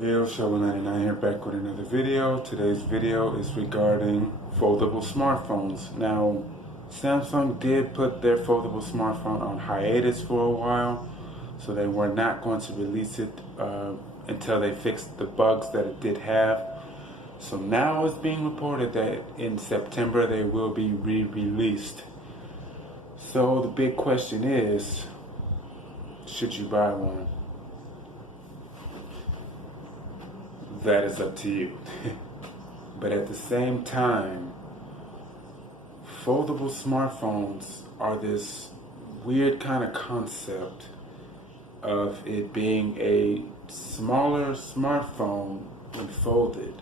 Yo, Shelbo99 here, back with another video. Today's video is regarding foldable smartphones. Now, Samsung did put their foldable smartphone on hiatus for a while, so they were not going to release it until they fixed the bugs that it did have. So now it's being reported that in September they will be re-released. So the big question is, should you buy one? That is up to you. But at the same time, foldable smartphones are this weird kind of concept of it being a smaller smartphone when folded,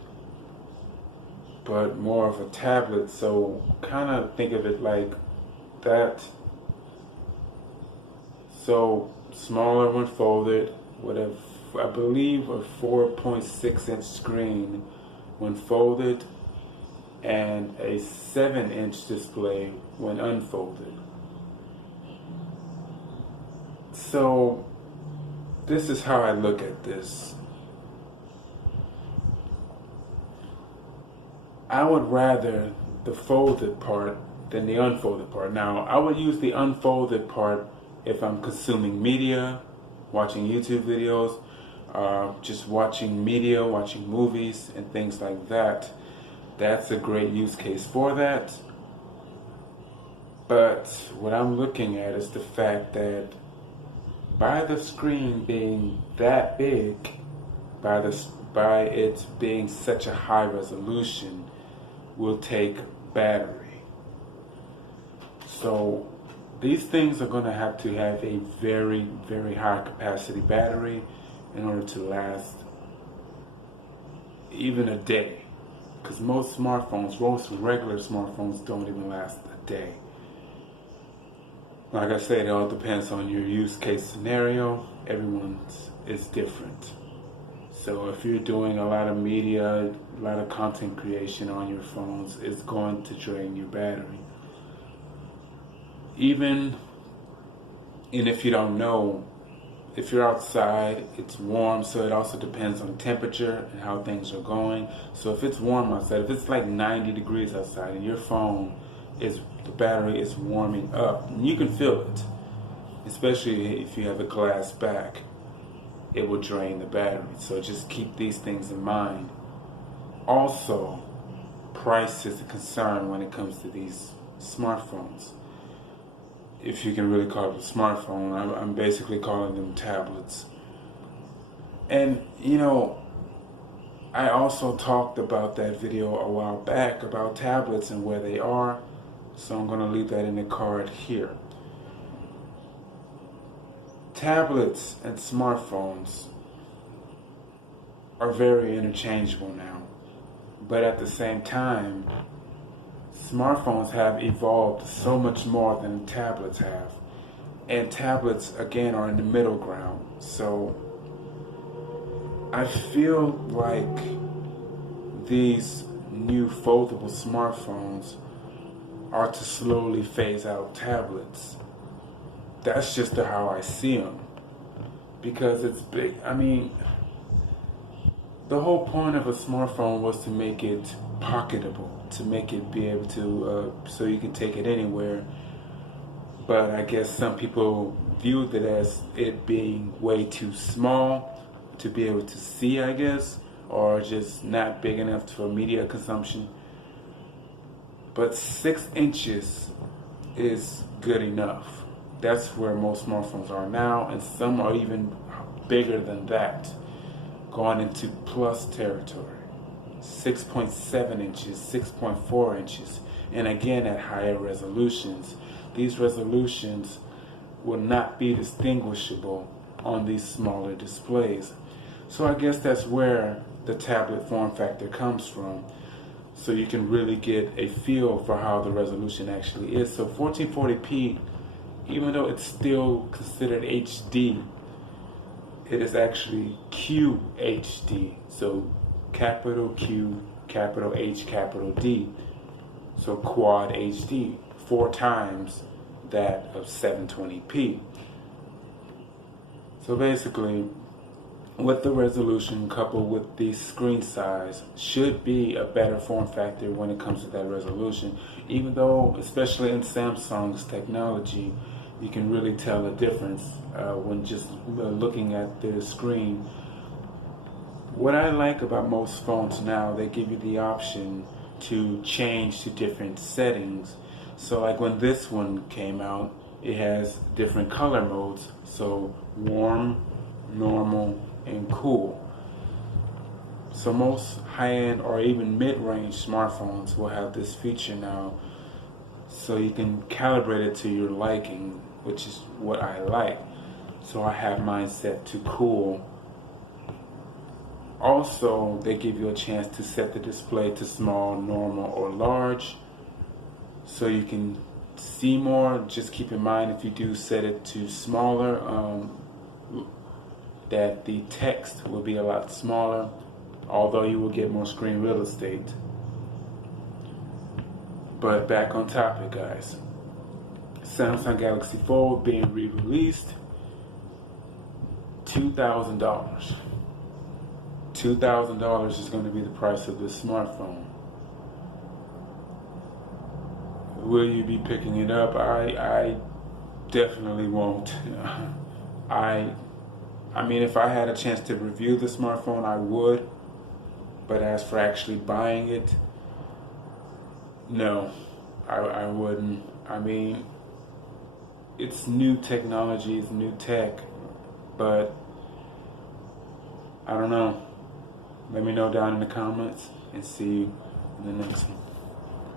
but more of a tablet. So kind of think of it like that. So smaller when folded, whatever. I believe a 4.6-inch screen when folded and a 7-inch display when unfolded. So this is how I look at this. I would rather the folded part than the unfolded part. Now, I would use the unfolded part if I'm consuming media, watching YouTube videos, just watching media, watching movies and things like that. That's a great use case for that. But what I'm looking at is the fact that by the screen being that big, by it being such a high resolution, will take battery. So these things are going to have a very, very high capacity battery in order to last even a day. Because most regular smartphones don't even last a day. Like I said, it all depends on your use case scenario. Everyone's is different. So if you're doing a lot of media, a lot of content creation on your phones, it's going to drain your battery. And if you don't know, if you're outside, it's warm, so it also depends on temperature and how things are going. So if it's warm outside, if it's like 90 degrees outside and your phone the battery is warming up, and you can feel it, especially if you have a glass back, it will drain the battery. So just keep these things in mind. Also, price is a concern when it comes to these smartphones. If you can really call it a smartphone, I'm basically calling them tablets. And I also talked about that video a while back about tablets and where they are, so I'm going to leave that in the card here. Tablets and smartphones are very interchangeable now, but at the same time, smartphones have evolved so much more than tablets have. And tablets, again, are in the middle ground. So I feel like these new foldable smartphones are to slowly phase out tablets. That's just how I see them. Because it's big. I mean, the whole point of a smartphone was to make it pocketable, to make it be able to, so you can take it anywhere. But I guess some people viewed it as it being way too small to be able to see, I guess, or just not big enough for media consumption. But 6 inches is good enough. That's where most smartphones are now, and some are even bigger than that, going into plus territory. 6.7 inches, 6.4 inches, and again at higher resolutions. These resolutions will not be distinguishable on these smaller displays. So I guess that's where the tablet form factor comes from. So you can really get a feel for how the resolution actually is. So 1440p, even though it's still considered HD, it is actually QHD. So capital Q, capital H, capital D. So quad HD, 4 times that of 720p. So basically, with the resolution coupled with the screen size should be a better form factor when it comes to that resolution. Even though, especially in Samsung's technology, you can really tell a difference when just looking at the screen. What I like about most phones now, they give you the option to change to different settings. So like when this one came out, it has different color modes. So warm, normal, and cool. So most high-end or even mid-range smartphones will have this feature now, so you can calibrate it to your liking, which is what I like. So I have mine set to cool. Also, they give you a chance to set the display to small, normal, or large, so you can see more. Just keep in mind, if you do set it to smaller, that the text will be a lot smaller, although you will get more screen real estate. But back on topic, guys. Samsung Galaxy Fold being re-released, $2,000. $2,000 is going to be the price of this smartphone. Will you be picking it up? I definitely won't. I mean, if I had a chance to review the smartphone, I would. But as for actually buying it, no, I wouldn't. I mean, it's new technology, it's new tech, but I don't know. Let me know down in the comments, and see you in the next one.